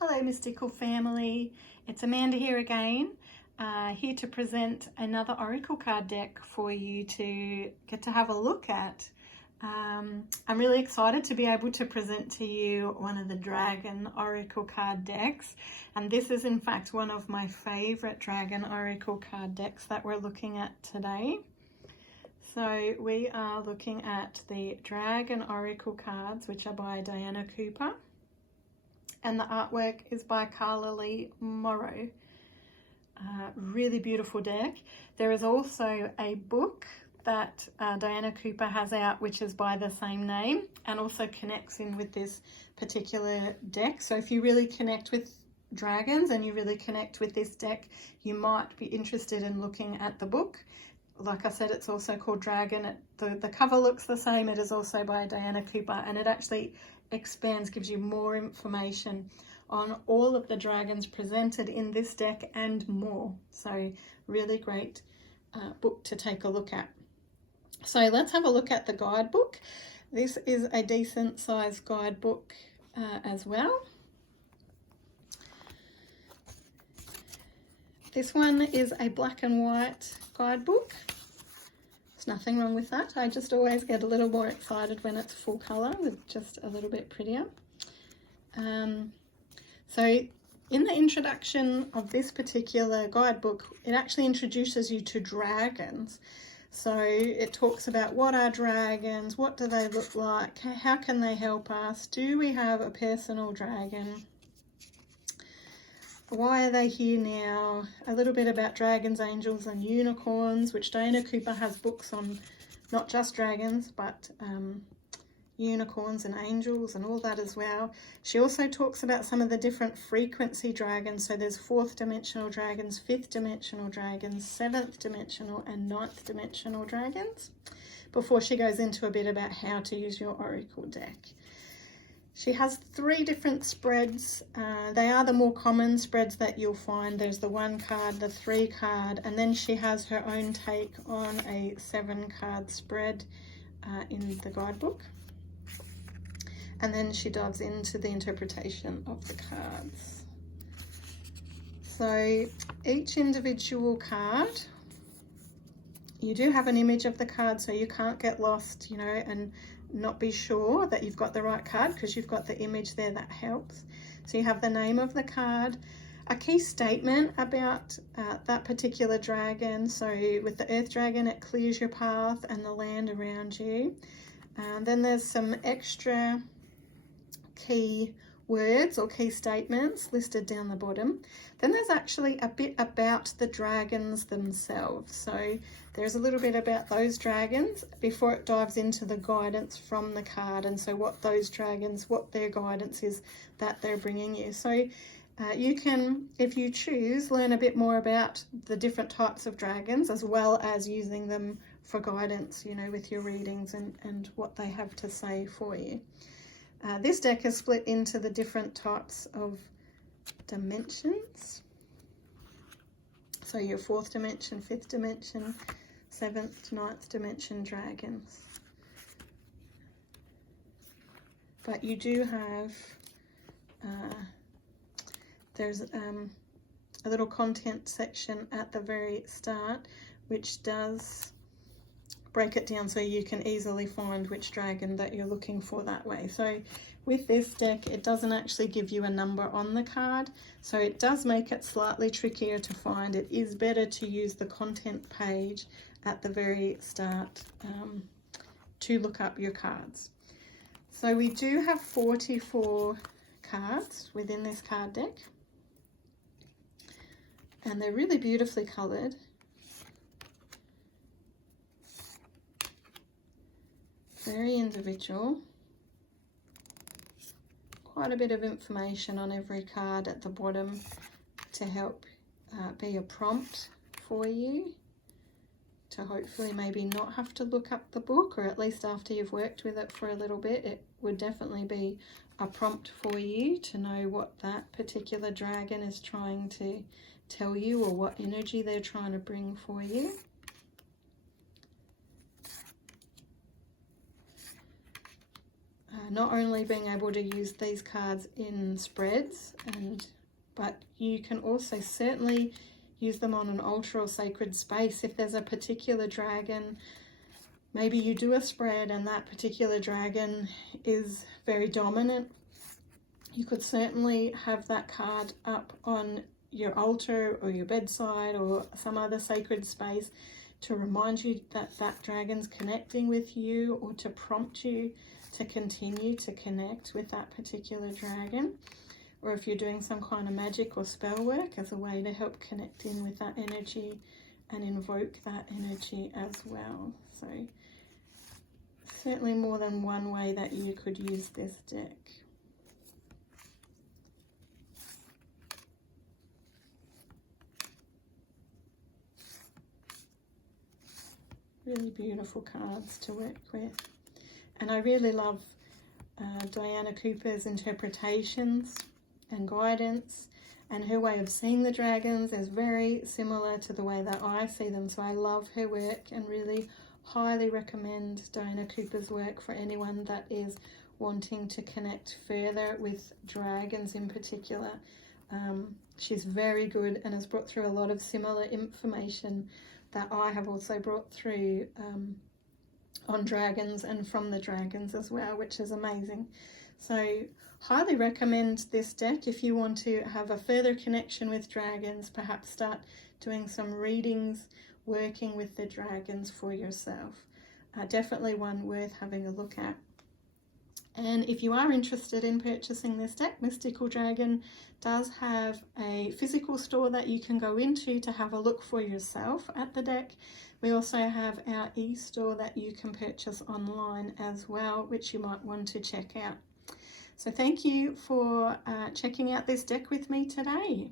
Hello mystical family, it's Amanda here again, here to present another oracle card deck for you to get to have a look at. I'm really excited to be able to present to you one of the dragon oracle card decks, and this is in fact one of my favorite dragon oracle card decks that we're looking at today. So we are looking at the Dragon Oracle cards, which are by Diana Cooper. And the artwork is by Carla Lee Morrow. Really beautiful deck. There is also a book that Diana Cooper has out, which is by the same name and also connects in with this particular deck. So if you really connect with dragons and you really connect with this deck, you might be interested in looking at the book. Like I said, it's also called Dragon. The cover looks the same. It is also by Diana Cooper, and it actually expands, gives you more information on all of the dragons presented in this deck and more. So really great book to take a look at. So let's have a look at the guidebook. This is a decent sized guidebook as well. This one is a black and white guidebook. There's nothing wrong with that. I just always get a little more excited when it's full colour with just a little bit prettier. So in the introduction of this particular guidebook, it actually introduces you to dragons. So it talks about what are dragons, what do they look like, how can they help us, do we have a personal dragon, why are they here now, a little bit about dragons, angels and unicorns, which Diana Cooper has books on, not just dragons, but unicorns and angels and all that as well. She also talks about some of the different frequency dragons. So there's 4th dimensional dragons, 5th dimensional dragons, 7th dimensional and 9th dimensional dragons, before she goes into a bit about how to use your oracle deck. She has 3 different spreads. They are the more common spreads that you'll find. There's the 1 card, the 3 card, and then she has her own take on a 7 card spread in the guidebook. And then she dives into the interpretation of the cards. So each individual card, you do have an image of the card, so you can't get lost, and not be sure that you've got the right card because you've got the image there that helps. So you have the name of the card, a key statement about that particular dragon. So with the earth dragon, it clears your path and the land around you. Then there's some extra key words or key statements listed down the bottom. Then there's actually a bit about the dragons themselves. So there's a little bit about those dragons before it dives into the guidance from the card, and so what those dragons, what their guidance is that they're bringing you. So you can, if you choose, learn a bit more about the different types of dragons as well as using them for guidance, with your readings and what they have to say for you. This deck is split into the different types of dimensions. So your 4th dimension, 5th dimension, 7th, 9th dimension dragons. But you do have, there's a little content section at the very start which does break it down so you can easily find which dragon that you're looking for that way. So with this deck, it doesn't actually give you a number on the card, so it does make it slightly trickier to find. It is better to use the content page at the very start to look up your cards. So we do have 44 cards within this card deck, and they're really beautifully coloured. Very individual. Quite a bit of information on every card at the bottom to help be a prompt for you to hopefully maybe not have to look up the book, or at least after you've worked with it for a little bit, it would definitely be a prompt for you to know what that particular dragon is trying to tell you or what energy they're trying to bring for you. not only being able to use these cards in spreads, but you can also certainly use them on an altar or sacred space. If there's a particular dragon, maybe you do a spread and that particular dragon is very dominant, you could certainly have that card up on your altar or your bedside or some other sacred space to remind you that that dragon's connecting with you, or to prompt you to continue to connect with that particular dragon. Or if you're doing some kind of magic or spell work, as a way to help connect in with that energy and invoke that energy as well. So certainly more than one way that you could use this deck. Really beautiful cards to work with. And I really love Diana Cooper's interpretations and guidance, and her way of seeing the dragons is very similar to the way that I see them. So I love her work and really highly recommend Diana Cooper's work for anyone that is wanting to connect further with dragons in particular. She's very good and has brought through a lot of similar information that I have also brought through on dragons and from the dragons as well, which is amazing. So highly recommend this deck if you want to have a further connection with dragons, perhaps start doing some readings, working with the dragons for yourself. Definitely one worth having a look at. And if you are interested in purchasing this deck, Mystical Dragon does have a physical store that you can go into to have a look for yourself at the deck. We also have our e-store that you can purchase online as well, which you might want to check out. So thank you for checking out this deck with me today.